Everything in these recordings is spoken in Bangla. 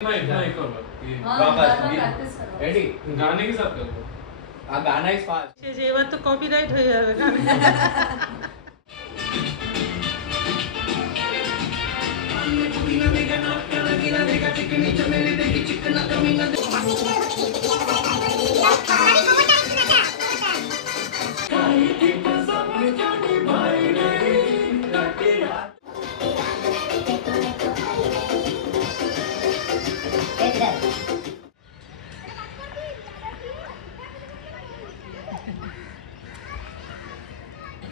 नहीं करो वापस रेडी गाने के साथ करो। गाना इज फास्ट ये बात तो कॉपीराइट हो जाएगा।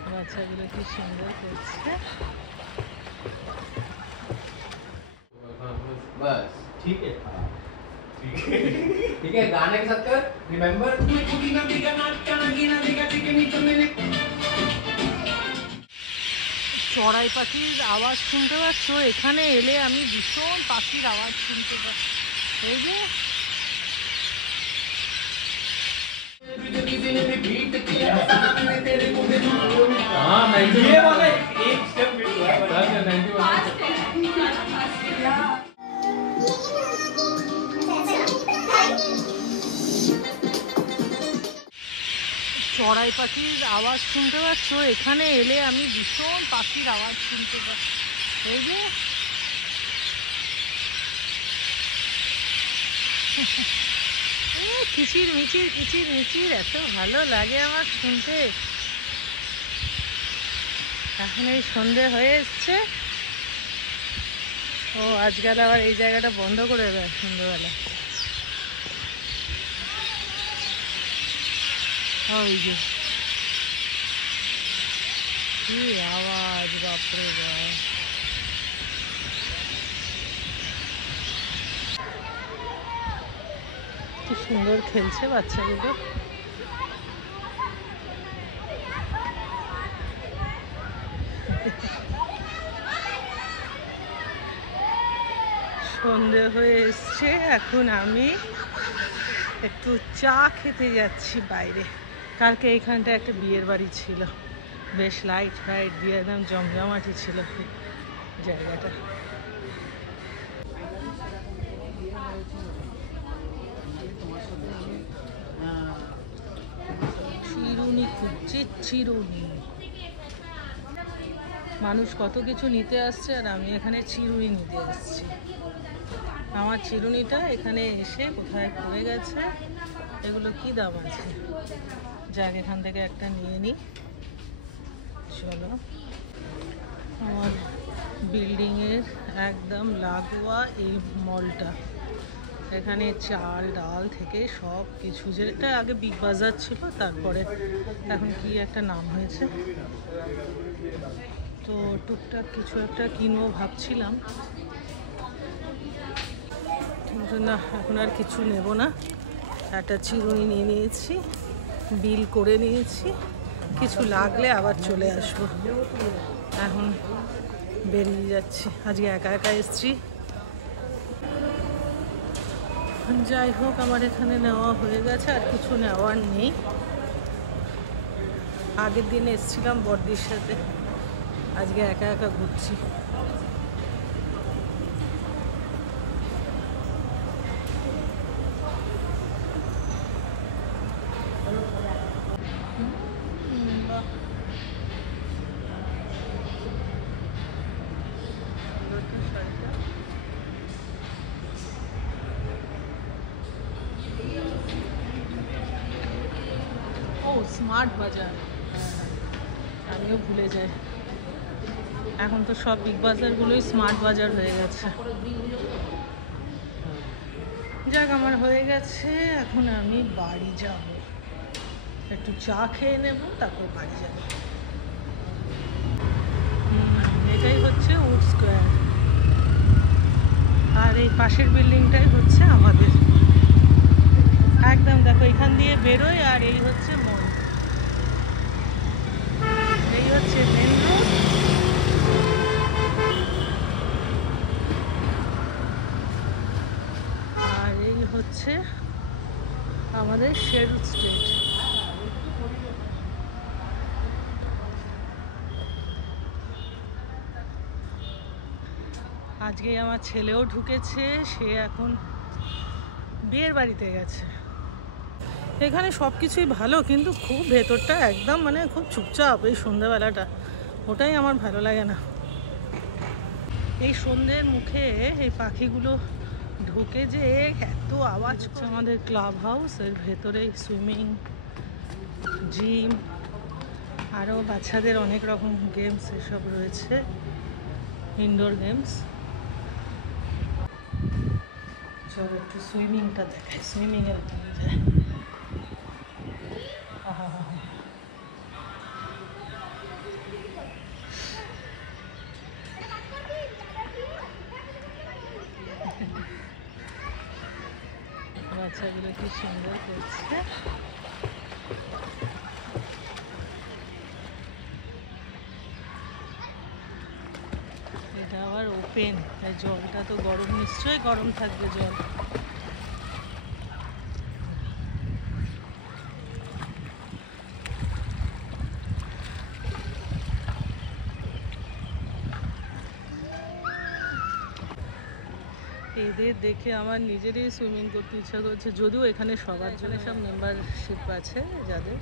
বাচ্চাগুলো কি সুন্দর করছে। बस ठीक है ठीक है गाने के साथ कर रिमेंबर চড়াই পাখির আওয়াজ শুনতে পাচ্ছ? এখানে এলে আমি ভীষণ পাখির আওয়াজ শুনতে পাচ্ছি। এই যে हाँ ये वाला एक स्टेप मिस हुआ है बता के 91 চড়াই পাখির আওয়াজ শুনতে পাচ্ছ? এখানে এলে আমি ভীষণ পাখির আওয়াজ শুনতে পাচ্ছি। এই যে কিচির মিচির কিচির মিচির এত ভালো লাগে আমার শুনতে। এখন এই সন্ধে হয়ে এসছে। ও আজকাল আবার এই জায়গাটা বন্ধ করে দেয় সন্ধ্যেবেলা। ওই যে কি আওয়াজ, বাপরে বাপ। কি সুন্দর খেলছে বাচ্চাগুলো। সন্ধে হয়ে এসছে, এখন আমি একটু চা খেতে যাচ্ছি বাইরে। কালকে এইখানটা একটা বিয়ের বাড়ি ছিল, বেশ লাইট ফাইট দিয়ে একদম জমজমাটি ছিল জায়গাটা। চিরুনি খুঁজছে, চিরুনি। মানুষ কত কিছু নিতে আসছে আর আমি এখানে চিরুনি নিতে আসছি। আমার চিরুনিটা এখানে এসে কোথায় পড়ে গেছে। এগুলো কি দাম আছে? যাক এখান থেকে একটা নিয়ে নিই। চলো, আমার বিল্ডিংয়ের একদম লাগোয়া এই মলটা। এখানে চাল ডাল থেকে সব কিছু, যেটা আগে বিগ বাজার ছিল তারপরে এখন কি একটা নাম হয়েছে। তো টুকটাক কিছু একটা কিনবো ভাবছিলাম, কিন্তু না, এখন আর কিছু নেব না। একটা চিরুনি নিয়ে নিয়েছি, বিল করে নিয়েছি। কিছু লাগলে আবার চলে আসবো। এখন বেরিয়ে যাচ্ছি। আজকে একা একা এসছি। যাই হোক, আমার এখানে নেওয়া হয়ে গেছে, আর কিছু নেওয়ার নেই। আগের দিন এসছিলাম বড়দির সাথে, আজকে একা একা ঘুরছি। স্মার্ট বাজার, আমিও ভুলে যাই। এখন তো সব বিগ বাজারগুলোই স্মার্ট বাজার হয়ে গেছে। যাক, আমার হয়ে গেছে। এখন আমি বাড়ি যাব, একটু চা খেয়ে নেব, তারপর বাড়ি যাব। এটাই হচ্ছে উড স্কোয়ার, আর এই পাশের বিল্ডিংটাই হচ্ছে আমাদের। একদম দেখো, এখান দিয়ে বেরোয়, আর এই হচ্ছে মল, এই হচ্ছে মেন রোড। আর এই হচ্ছে আমাদের শেরুড স্ট্রিট। আজ আজকে আমার ছেলেও ঢুকেছে, সে এখন বিয়ের বাড়িতে গেছে। এখানে সব কিছুই ভালো, কিন্তু খুব ভেতরটা একদম মানে খুব চুপচাপ এই সন্ধ্যেবেলাটা, ওটাই আমার ভালো লাগে না। এই সন্ধ্যের মুখে এই পাখিগুলো ঢুকে যে এত আওয়াজ হচ্ছে। আমাদের ক্লাব হাউস, এর ভেতরেই সুইমিং, জিম, আরও বাচ্চাদের অনেক রকম গেমস এসব রয়েছে, ইনডোর গেমস। চলো একটু সুইমিংটা দেখাই, সুইমিংয়ের যায়। বাচ্চাগুলো কি সুন্দর করছে। এটা আবার ওপেন, জলটা তো গরম, নিশ্চয়ই গরম থাকবে জল। এদের দেখে আমার নিজেরই সুইমিং করতে ইচ্ছা করছে, যদিও এখানে সবার জন্য সব মেম্বারশিপ আছে, যাদের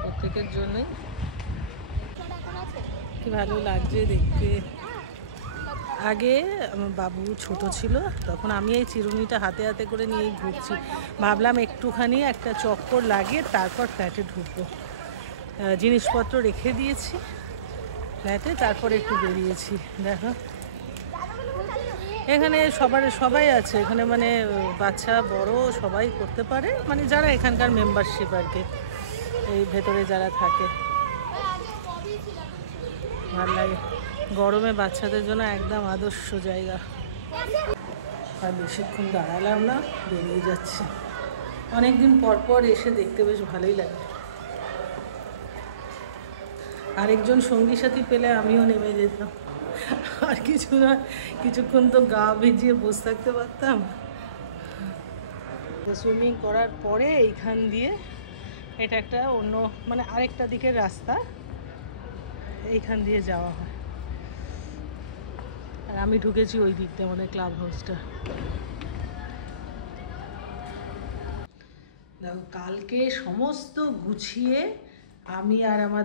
প্রত্যেকের জন্যই। কি ভালো লাগছে দেখতে। আগে আমার বাবু ছোট ছিল, তখন আমি এই চিরুনিটা হাতে হাতে করে নিয়েই ঘুরছি। ভাবলাম একটুখানি একটা চক্কর লাগিয়ে তারপর ফ্ল্যাটে ঢুকবো। জিনিসপত্র রেখে দিয়েছি ফ্ল্যাটে, তারপর একটু বেরিয়েছি। দেখো এখানে সবাই আছে, এখানে মানে বাচ্চা বড় সবাই করতে পারে, মানে যারা এখানকার মেম্বারশিপ আর কি, এই ভেতরে যারা থাকে। ভালো লাগে, গরমে বাচ্চাদের জন্য একদম আদর্শ জায়গা। আর বেশিক্ষণ দাঁড়ালাম না, বেরিয়ে যাচ্ছে। অনেকদিন পর পর এসে দেখতে বেশ ভালোই লাগে। আরেকজন সঙ্গী সাথী পেলে আমিও নেমে যেতাম, আর কিছু না, কিছুক্ষণ তো গা ভিজিয়ে বসে থাকতে পারতাম। সুইমিং করার পরে এইখান দিয়ে, এটা একটা অন্য মানে আরেকটা দিকের রাস্তা, এইখান দিয়ে যাওয়া হয়। আর আমি ঢুকেছি ওই দিকটা, মানে ক্লাব হাউসটা। দেখো কালকে সমস্ত গুছিয়ে আমি আর আমার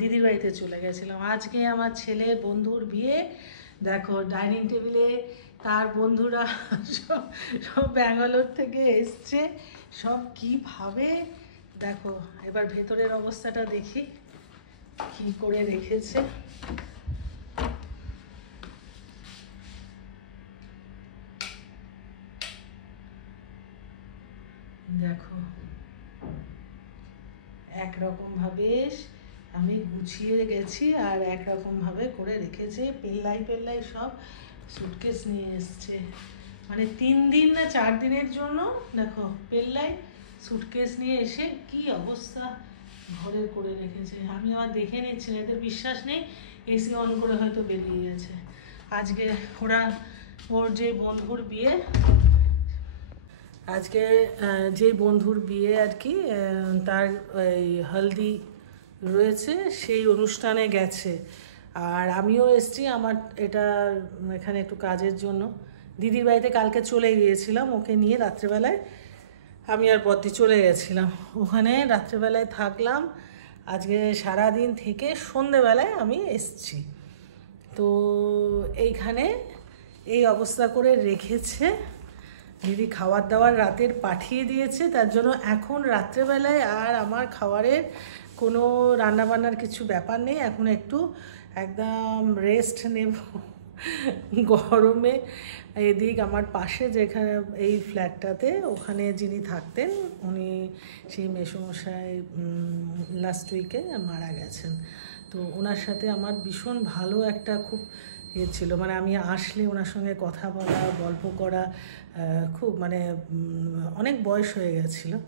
দিদির বাড়িতে চলে গেছিলাম। আজকে আমার ছেলে বন্ধুর বিয়ে। দেখো ডাইনিং টেবিলে তার বন্ধুরা সব ব্যাঙ্গালোর থেকে এসছে, সব কীভাবে দেখো। এবার ভেতরের অবস্থাটা দেখি কি করে রেখেছে। দেখো একরকমভাবে আমি গুছিয়ে গেছি, আর একরকমভাবে করে রেখেছে। পেল্লাই সব সুটকেস নিয়ে এসছে, মানে 3 দিন না 4 দিনের জন্য। দেখো পেল্লাই সুটকেস নিয়ে এসে কি অবস্থা ঘরের করে রেখেছে। আমি আবার দেখে নিচ্ছি, এদের বিশ্বাস নেই, এসি অন করে হয়তো বেরিয়ে গেছে। আজকে ওর যে বন্ধুর বিয়ে, আজকে যে বন্ধুর বিয়ে আর কি, তার এই হলদি রয়েছে, সেই অনুষ্ঠানে গেছে। আর আমিও এসছি, আমার এখানে একটু কাজের জন্য। দিদির বাড়িতে কালকে চলে গিয়েছিলাম ওকে নিয়ে, রাত্রেবেলায় আমি আর বদ্দি চলে গেছিলাম ওখানে, রাত্রেবেলায় থাকলাম। আজকে সারাদিন থেকে সন্ধেবেলায় আমি এসছি। তো এইখানে এই অবস্থা করে রেখেছে। দিদি খাবার দাবার রাতের পাঠিয়ে দিয়েছে, তার জন্য এখন রাত্রেবেলায় আর আমার খাবারের কোনো রান্নাবান্নার কিছু ব্যাপার নেই। এখন একটু একদম রেস্ট নেব গরমে। এদিক আমার পাশে যেখানে এই ফ্ল্যাটটাতে, ওখানে যিনি থাকতেন উনি, সেই মেসোমশাই লাস্ট উইকে মারা গেছেন। তো ওনার সাথে আমার ভীষণ ভালো একটা খুব ছিল, মানে আমি আসলে ওনার সঙ্গে কথা বলা, গল্প করা, খুব মানে অনেক বয়স হয়ে গেছিলো।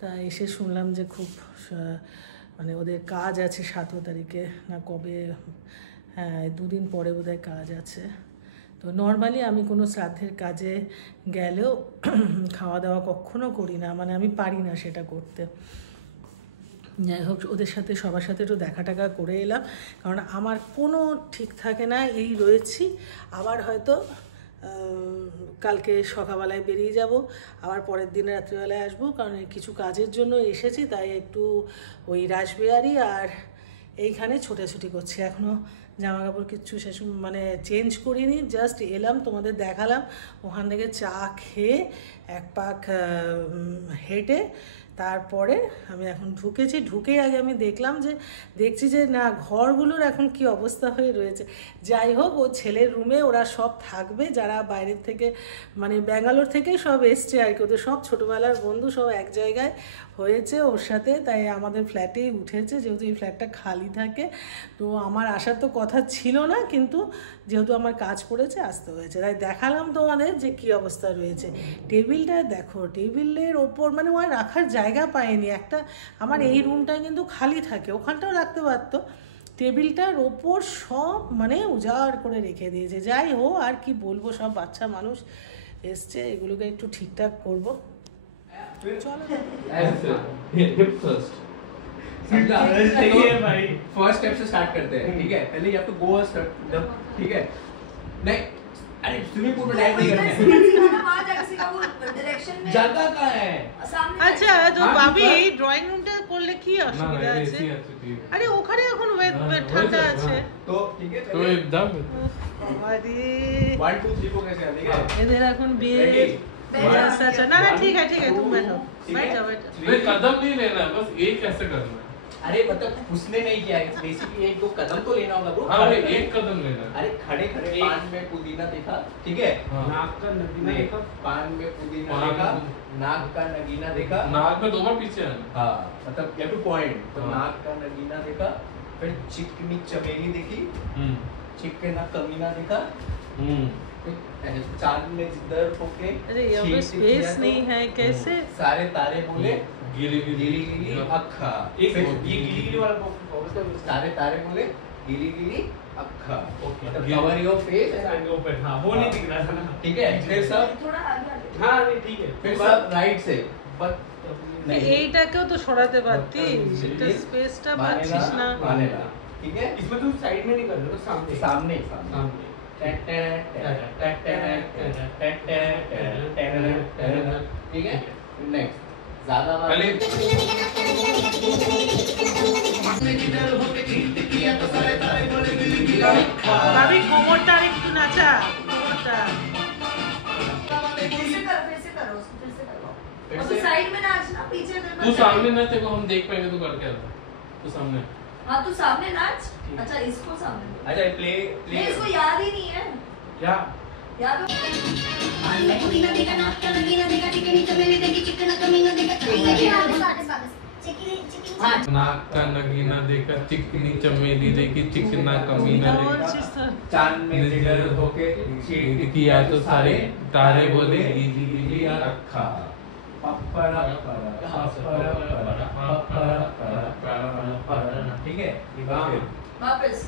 তা এসে শুনলাম যে খুব মানে ওদের কাজ আছে 17 তারিখে না কবে, হ্যাঁ 2 দিন পরে বোধহয় কাজ আছে। তো নর্মালি আমি কোনো শ্রাদ্ধের কাজে গেলেও খাওয়া দাওয়া কখনো করি না, মানে আমি পারি না সেটা করতে। যাই হোক ওদের সাথে সবার সাথে একটু দেখা টাকা করে এলাম, কারণ আমার কোনো ঠিক থাকে না, এই রয়েছি। আবার হয়তো কালকে সকালবেলায় বেরিয়ে যাব, আবার পরের দিন রাত্রিবেলায় আসবো, কারণ কিছু কাজের জন্য এসেছি, তাই একটু ওই রাসবিহারী আর এইখানে ছোটাছুটি করছি। এখনও জামা কাপড় কিচ্ছু শেষ মানে চেঞ্জ করিনি, জাস্ট এলাম, তোমাদের দেখালাম, ওখান থেকে চা খেয়ে এক পাক হেঁটে তারপরে আমি এখন ঢুকেছি। ঢুকেই আগে আমি দেখছি যে না, ঘরগুলোর এখন কি অবস্থা হয়ে রয়েছে। যাই হোক, ও ছেলের রুমে ওরা সব থাকবে, যারা বাইরের থেকে মানে ব্যাঙ্গালোর থেকে সব এসছে আর কি, ওদের সব ছোটোবেলার বন্ধু সব এক জায়গায় হয়েছে ওর সাথে, তাই আমাদের ফ্ল্যাটেই উঠেছে, যেহেতু এই ফ্ল্যাটটা খালি থাকে। তো আমার আসার তো কথা ছিল না, কিন্তু যেহেতু আমার কাজ পড়েছে আসতে হয়েছে, তাই দেখালাম তোমাদের যে কী অবস্থা রয়েছে। টেবিলটা দেখো, টেবিলের ওপর মানে ও আর রাখার জায়গা পায়নি একটা, আমার এই রুমটায় কিন্তু খালি থাকে, ওখানটাও রাখতে পারতো, টেবিলটার ওপর সব মানে উজাড় করে রেখে দিয়েছে। যাই হোক, আর কি বলবো, সব বাচ্চা মানুষ এসছে, এগুলোকে একটু ঠিকঠাক করবো। চলো समझा? भाई फर्स्ट स्टेप से स्टार्ट करते हैं, ठीक है? पहले you have to go a step, ठीक है? नहीं, अरे स्विमिंग पूल में डाइव नहीं करना है। जगह कहाँ है? আচ্ছা, তো ভাবি ড্রয়িং রুমটা করলে কি অসুবিধা আছে? আরে ওখানে এখন ঠান্ডা আছে तो ठीक है, तो एकदम আরে 1 2 3 4 कैसे है, ठीक है? এদের এখন বিয়ে আচ্ছা না না ঠিক है तुम बैठो बैठो नहीं, कदम नहीं लेना, बस एक ऐसे करना है। अरे मतलब उसने नहीं किया, बेसिकली एक दो कदम तो लेना होगा ब्रो। हाँ, एक कदम लेना है। अरे खड़े खड़े पान में पुदीना देखा, ठीक है? हाँ। नाक का नगीना देखा, पान में पुदीना देखा, नाक का नगीना देखा, नाक में 2 बार पीछे आना। हाँ मतलब you have to point, तो हाँ। नाक का नगीना देखा, फिर चिकनी चमेली देखी, चिकना कमीना देखा, चांद में जिधर होके, अरे यहाँ पे स्पेस नहीं है, कैसे सारे तारे बोले गिली गिली गिली अक्खा, एक फिर ये गिली गिली वाला सारे तारे बोले गिली गिली अक्खा, मतलब गिली- कवर योर फेस, हाँ, वो नहीं दिख रहा था ना। ठीक है? फिर सब थोड़ा आगे हाँ नहीं ठीक है, फिर सब राइट से, बट नहीं এইটাকেও তো সরাতে পারতিস, এটা স্পেসটা পাচ্ছিস না। मानेगा, ठीक है? इसमें तुम साइड में नहीं कर रहे हो, सामने सामने सामने ठीक है? नेक्स्ट ज्यादा बार पहले ভাবি কোমরটা আর একটু নাচা, কোমরটা फिर से करो उसको फिर से करो। फिर और से? तो साइड में नाचना, पीछे तू सामने ना, तेरे को हम देख पाएंगे तू करके आता, तू सामने। हाँ तू सामने नाच। अच्छा इसको सामने बोलो। अच्छा प्ले प्ले नहीं इसको याद ही नहीं है। क्या याद हो? नाक का नगीना देखा, चिकनी चमेली देखी, चिकना कमीना देखा, বলছিস তো चांद में जिधर होके चीट किया तो सारे तारे बोले गिली गिली रखा पप्परा ठीक है? वापस।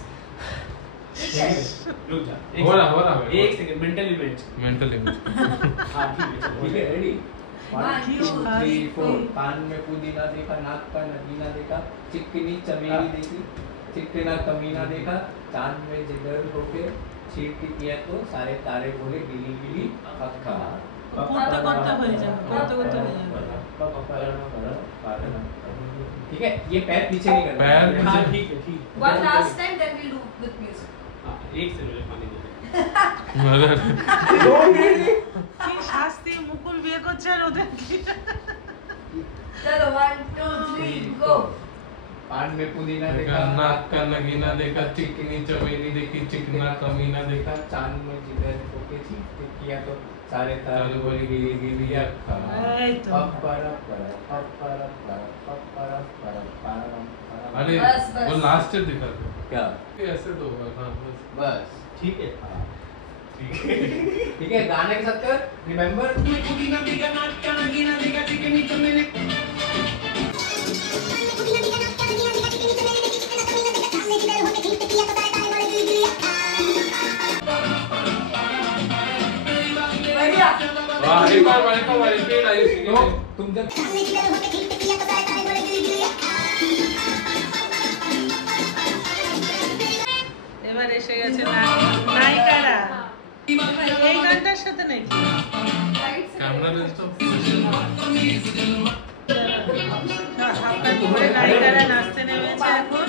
ठीक है। रुक जा, हो रहा एक second mental image mental image. हाँ ठीक है ठीक है? रेडी? 1 One, 2 two, 3 three, 4 कान में पुदीना देखा, नाक का नगीना देखा, चिकनी चमेली देखी, चिकना कमीना देखा, चांद में जिधर होके छीट किया तो सारे तारे बोले गिली गिली अक्खा। করতে করতে হয়ে যাবে, করতে করতে হয়ে যাবে। ठीक है? ये पैर पीछे नहीं करना। पैर हाँ ठीक है ठीक One last time then we'll do with music. हाँ एक से मेरे पानी दे কি শাস্তি, মুকুল বিয়ে করছে আর ওদের কি? चलो 1 2 3 go. पान में पुदीना देखा, देखा, नाक का नगीना देखा, चिकनी चमेली देखी, चिकना कमीना देखा, चांद में जिधर होके छीट किया तो सारे तारे बोले गिली गिली अक्खा। এই তো अरे बस, बस। वो लास्ट दिखा था क्या? ऐसे तो होगा, हाँ बस बस ठीक है हाँ ठीक है? गाने के साथ कर रिमेम्बर। बढ़िया। वाह, एक बार रिपीट आई तुम जब এবার এসে গেছে নায়িকারা। এই গানটার সাথে নাকি कैमरा ले तो হালকা করে নায়িকারা নাচতে নেমেছে এখন।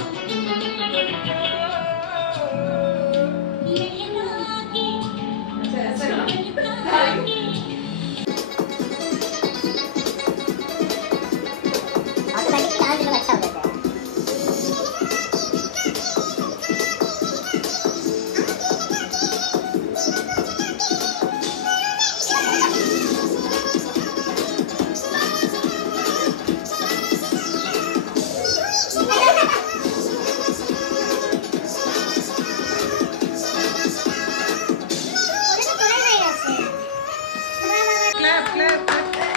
Clap, clap, clap.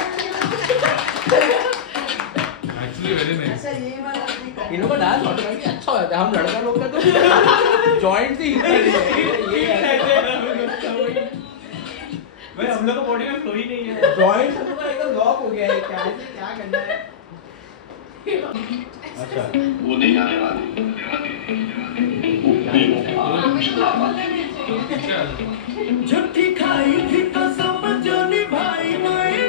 Actually very nice. इन लोगों का डांस ऑटोमेटिकली अच्छा हो जाता है। हम लड़का लोग का तो जॉइंट से हिलता नहीं है। ये भाई हम लोग का बॉडी में फ्लो ही नहीं है। जॉइंट हम लोग का एकदम लॉक हो गया है। क्या करना है? अच्छा वो नहीं आने वाली झूठी खाई थी कसम जो निभाई नहीं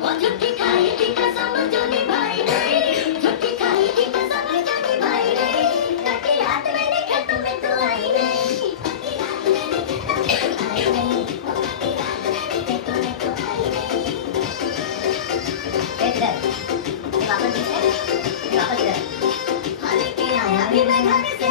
वो झूठी खाई थी कसम जो निभाई नहीं झूठी खाई थी कसम जो निभाई नहीं कटी रात में देखा तुम्हें तो आई नहीं कटी रात में देखा तुम्हें तो आई नहीं कटी रात में देखा तुम्हें तो आई नहीं इधर वापस इधर हाले के आया भी मैं घर से